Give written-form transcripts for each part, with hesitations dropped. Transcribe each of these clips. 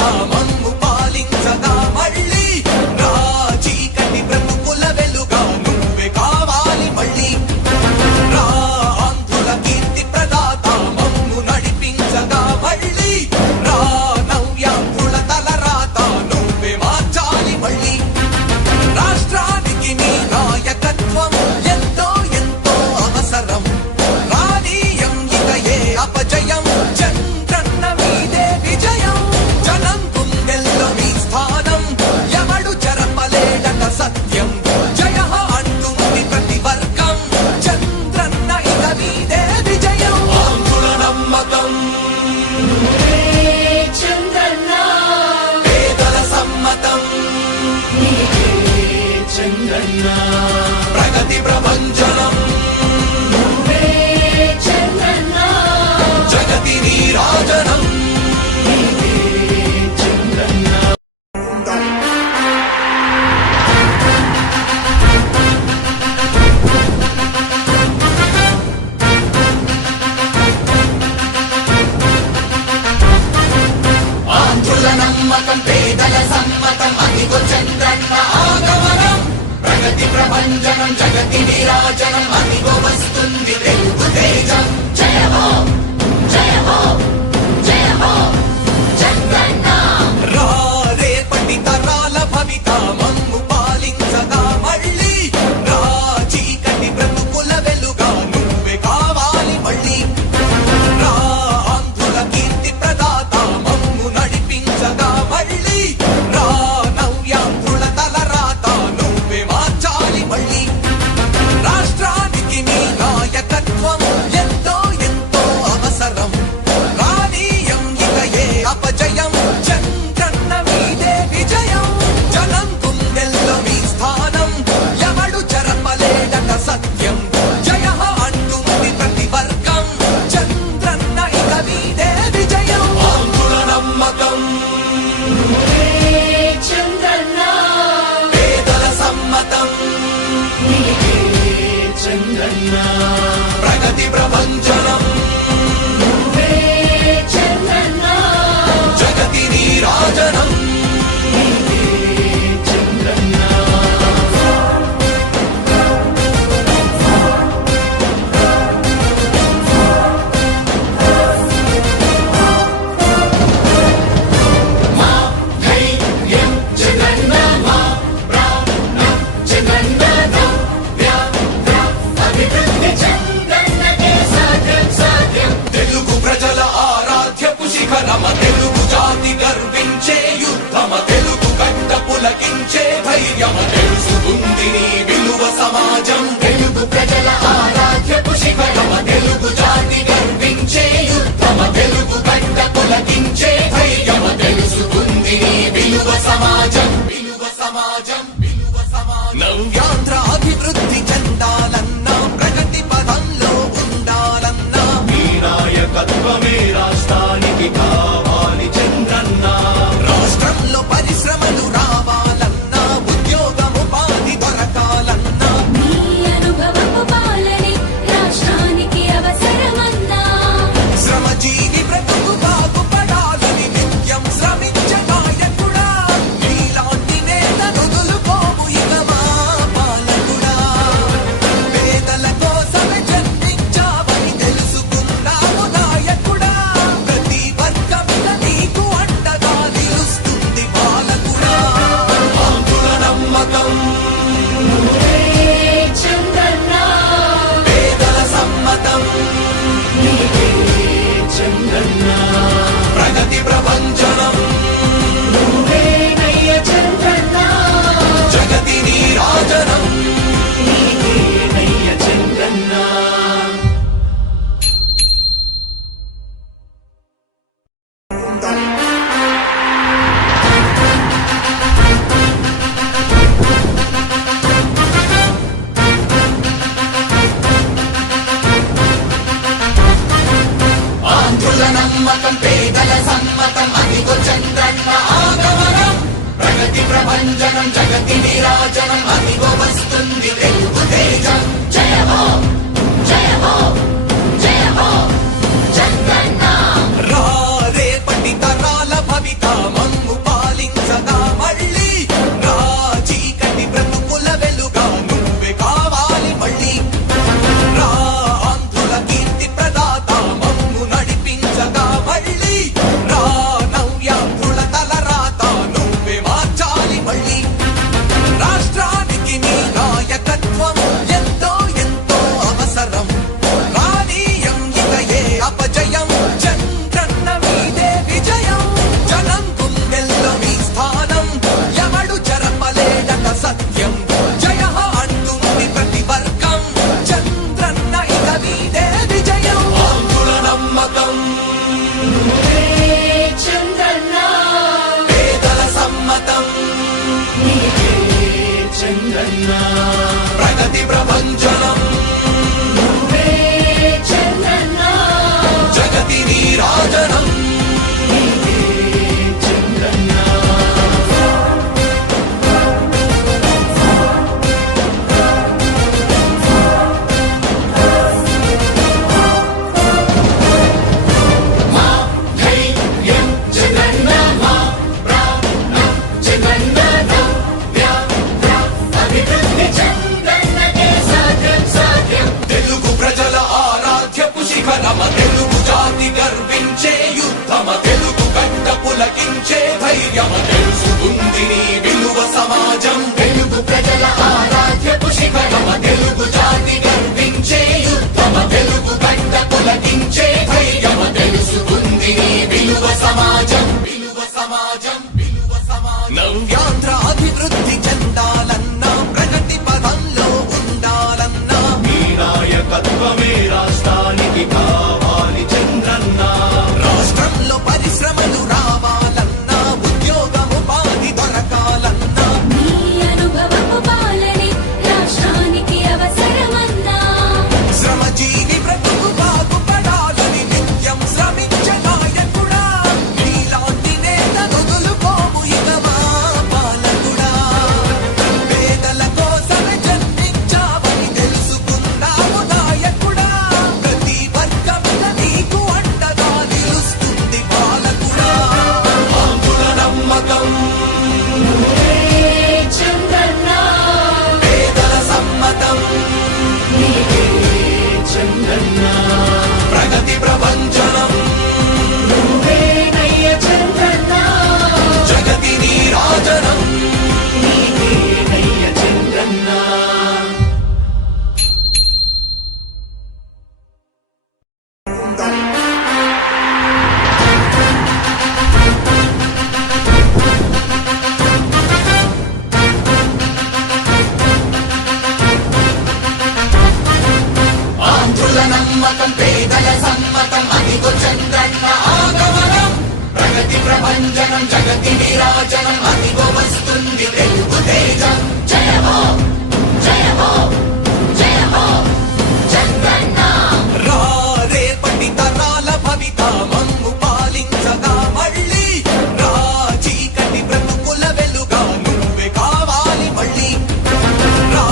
భవిత మమ్ము పాలించగా మళ్ళీ రా చీకటి బ్రతుకుల వెలుగా నువ్వే కావాలి మళ్ళీ రా ఆంధ్రుల కీర్తి ప్రదాత మమ్ము నడిపించగా మళ్ళీ రా నవ్యాంధ్రుల తలరాత నువ్వే మార్చాలి మళ్ళీ రాష్ట్రానికి నీ నాయకత్వం ఎంతో ఎంతో అవసరం రానీయం ఇక ఏ అపజయం చంద్రన్న మీదే విజయం జనం గుండెల్లో మీ స్థానం ఎవడు చెరపలేడట సత్యం జయ అంటుంది ప్రతి వర్గం చంద్రన్న ఇక మీదే విజయం ఆంధ్రుల నమ్మకం చంద్రన్న పేదల సమ్మతం చంద్రన్న ప్రగతి ప్రభంజనం చంద్రన్న జగతి నీరాజనం చంద్రన్న ఆంధ్రుల నమ్మకం పేదల సమ్మతం అదిగో చంద్రన్న ఆగమనం ప్రగతి ప్రభంజనం జగతి నీరాజనం అదిగో వస్తుంది తెలుగు తేజం జయ హో జయ హో జయ హో చంద్రన్న రా రేపటి తరాల భవిత మమ్ము పాలించగా మళ్ళీ రా చీకటి బ్రతుకుల వెలుగా నువ్వే కావాలి మళ్ళీ రా ఆంధ్రుల కీర్తి ప్రదాత మమ్ము నడిపించగా మళ్ళీ రా నవ్యాంధ్రుల తలరాత నువ్వే మార్చాలి మళ్ళీ రాష్ట్రానికి నీ నాయకత్వం ఎంతో ఎంతో అవసరం రానీయం ఇక ఏ అపజయం చంద్రన్న మీదే విజయం జనం గుండెల్లో మీ స్థానం ఎవడు చెరపలేడట సత్యం జయ అంటుంది ప్రతి వర్గం చంద్రన్న ఇక మీదే విజయం ఆంధ్రుల నమ్మకం చంద్రన్న పేదల సమ్మతం చంద్రన్న ప్రగతి ప్రభంజనం చంద్రన్న జగతి నీరాజనం చంద్రన్న మా ధైర్యం చంద్రన్న మా ప్రాణం చంద్రన్న నవ్య అభివృద్ధి చంద్రన్నకే సాధ్యం సాధ్యం తెలుగు ప్రజల ఆరాధ్యపు శిఖరమ తెలుగు జాతి గర్వించే యుద్ధమ తెలుగు గడ్డ పులకించే ధైర్యమ తెలుసుకుంది నీ విలువ సమాజం తెలుగు ప్రజల ఆరాధ్యపు శిఖరమ తెలుగు జాతి గర్వించే యుద్ధమ తెలుగు గడ్డ పులకించే ధైర్యమ తెలుసుకుంది నీ విలువ సమాజం విలువ సమాజం విలువ సమాజం నవ్యాంధ్ర అభివృద్ధి చెందాలన్నా ప్రగతి పదంలో ఉండాలన్నా నీ నాయకత్వమే రాష్ట్రానికి కావాలి చంద్రన్న రాష్ట్రంలో పరిశ్రమలు రావాలన్నా ఉద్యోగం ఉపాధి దొరకాలన్నా నీ అనుభవపు పాలనే రాష్ట్రానికి అవసరమన్నా శ్రమజీవి బ్రతుకు బాగుపడాలని నిత్యం శ్రమించే నాయకుడా నీలాంటి నేత నుదులుకోవు ఇక మా పాలకుడా పేదల కోసమే జన్మించావని తెలుసుకున్నావు నాయకుడా ప్రతి వర్గమిద నీకు అండగా నిలుస్తుంది పాలకుడా ఆంధ్రుల నమ్మకం చంద్రన్న పేదల సమ్మతం చంద్రన్న ప్రగతి ప్రభంజనం నువ్వేనయ్య చంద్రన్న జగతి నీరాజనం నీకేనయ్య చంద్రన్న ఆంధ్రుల నమ్మకం పేదల సమ్మతం అదిగో చంద్రన్న ఆగమనం ప్రగతి ప్రభంజనం జగతి నీరాజనం అదిగో వస్తుంది తెలుగు తేజం జయ హో జయ హో జయ హో చంద్రన్న రా రేపటి తరాల భవిత మమ్ము చంద్రన్న ప్రగతి ప్రభంజనం నువ్వే చంద్రన్న జగతి నీరాజనం చంద్రన్న మా ధైర్యం చంద్రన్న మా ప్రాణం చంద్రన్న నవ్య అభివృద్ధి చంద్రన్నకే సాధ్యం సాధ్యం తెలుగు ప్రజల ఆరాధ్యపు శిఖరమ తెలుగు జాతి గర్వించే యుద్ధమ తెలుగు గడ్డ పులకించే ధైర్యమ తెలుసుకుంది నీ విలువ సమాజం తెలుగు ప్రజల ఆరాధ్యపు శిఖరమ తెలుగు జాతి గర్వించే యుద్ధమ తెలుగు గడ్డ పులకించే ధైర్యమ తెలుసుకుంది నీ విలువ సమాజం విలువ సమాజం విలువ సమాజం నవ్యాంధ్ర అభివృద్ధి చెందాలన్నా ప్రగతి పదంలో ఉండాలన్నా మీ నాయకత్వమే రాష్ట్రానికి కావాలి చంద్రన్న రాష్ట్రంలో పరిశ్రమలు రావాలన్నా ఉద్యోగం ఉపాధి దొరకాలన్నా నీ అనుభవపు పాలనే రాష్ట్రానికి అవసరమన్నా శ్రమజీవి బ్రతుకు బాగుపడాలని నిత్యం శ్రమించే నాయకుడా నీలాంటి నేత వదులుకోము ఇక మా పాలకుడా పేదల కోసమే జన్మించావని తెలుసుకున్నావు నాయకుడా ప్రతి వర్గమున నీకు అండగా నిలుస్తుంది పాలకుడా ఆంధ్రుల నమ్మకం నువ్వే చంద్రన్న పేదల సమ్మతం నీవే చంద్రన్న ప్రగతి ప్రభంజనం నువ్వే నయ్య చంద్రన్న జగతి నీరాజనం నయ్య చంద్రన్న ఆంధ్రుల నమ్మకం పేదల సమ్మతం అదిగో చంద్రన్న ఆగమనం ప్రగతి ప్రభంజనం జగతి నీరాజనం అదిగో వస్తుంది తెలుగు తేజం జయ హో జయ హో జయ హో చంద్రన్న రా రేపటి తరాల భవిత మమ్ము పాలించగా మళ్ళీ రా చీకటి బ్రతుకుల వెలుగా నువ్వే కావాలి మళ్ళీ రా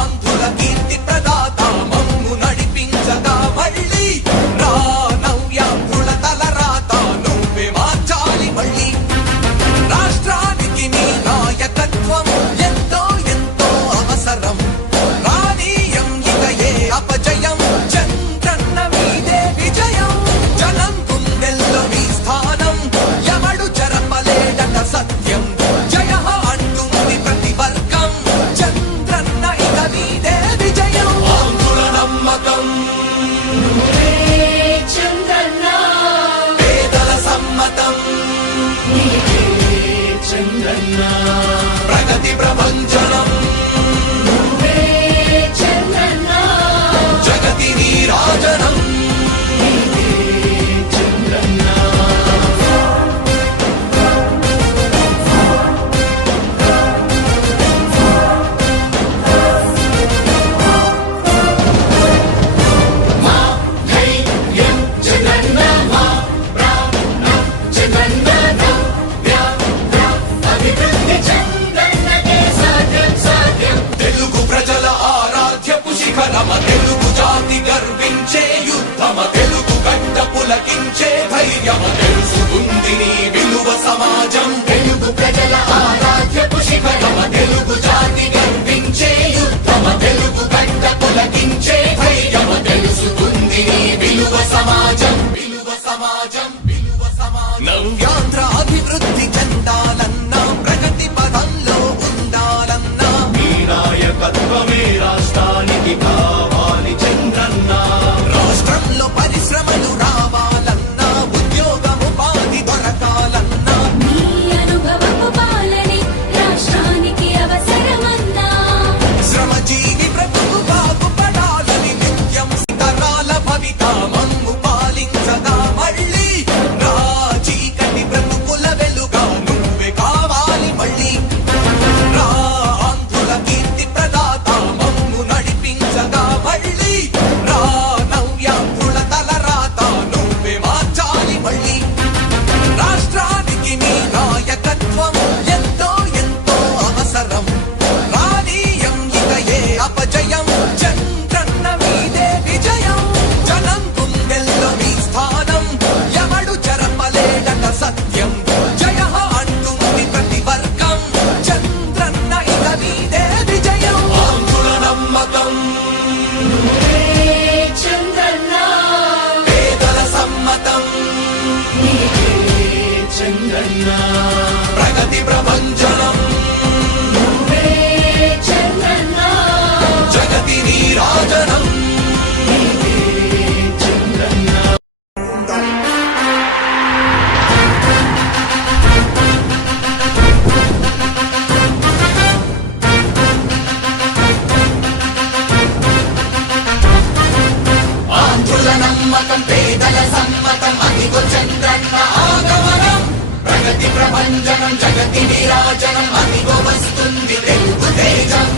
ఆంధ్రుల కీర్తి ప్రదాత మమ్ము నడిపించగా మళ్ళీ రా నవ్యాంధ్రుల తలరాత నువ్వే మార్చాలి మళ్ళీ రాష్ట్రానికి నీ నాయకత్వం ఎంతో ఎంతో అవసరం రానీయం ఇక ఏ అపజయం చంద్రన్న మీదే విజయం జనం గుండెల్లో మీ స్థానం ఎవడు చెరపలేడట సత్యం జయ అంటుంది ప్రతి వర్గం చంద్రన్న ఇక మీదే విజయం ఆంధ్రుల నమ్మకం నువ్వే చంద్రన్న పేదల సమ్మతం నీవే చంద్రన్న ప్రగతి ప్రభంజనం నువ్వే చంద్రన్న జగతి నీరాజనం చంద్రన్న మా ధైర్యం చంద్రన్న మా ప్రాణం చంద్రన్న నవ్య అభివృద్ధి చంద్రన్నకే సాధ్యం సాధ్యం తెలుగు ప్రజల ఆరాధ్యపు శిఖరమ తెలుగు జాతి గర్వించే యుద్ధమ తెలుగు గడ్డ పులకించే ధైర్యమ తెలుసుకుంది నీ విలువ సమాజం తెలుగు ప్రజల ఆరాధ్యపు శిఖరమ తెలుగు జాతి గర్వించే యుద్ధమ తెలుగు గడ్డ పులకించే ధైర్యమ తెలుసుకుంది నీ విలువ సమాజం విలువ సమాజం విలువ సమాజం నవ్యాంధ్ర అభివృద్ధి చెందాలన్నా ప్రగతి పదంలో ఉండాలన్నా మీ నాయకత్వమే రాష్ట్రానికి కావాలి చంద్రన్న రాష్ట్రంలో పరిశ్రమలు రావాలన్నా ఉద్యోగం ఉపాధి దొరకాలన్నా నీ అనుభవపు పాలనే రాష్ట్రానికి అవసరమన్నా శ్రమజీవి బ్రతుకు బాగుపడాలని నిత్యం తరాల భవిత మమ్ము పాలించగా మళ్ళీ రా చీకటి చంద్రన్న ప్రగతి ప్రభంజనం నువ్వే చంద్రన్న జగతి నీరాజనం నీవే చంద్రన్న ఆంధ్రుల నమ్మకం పేదల సమ్మతం అదిగో చంద్రన్న ఆగమనం ప్రగతి ప్రభంజనం జగతి నీరాజనం అదిగో వస్తుంది తెలుగు తేజం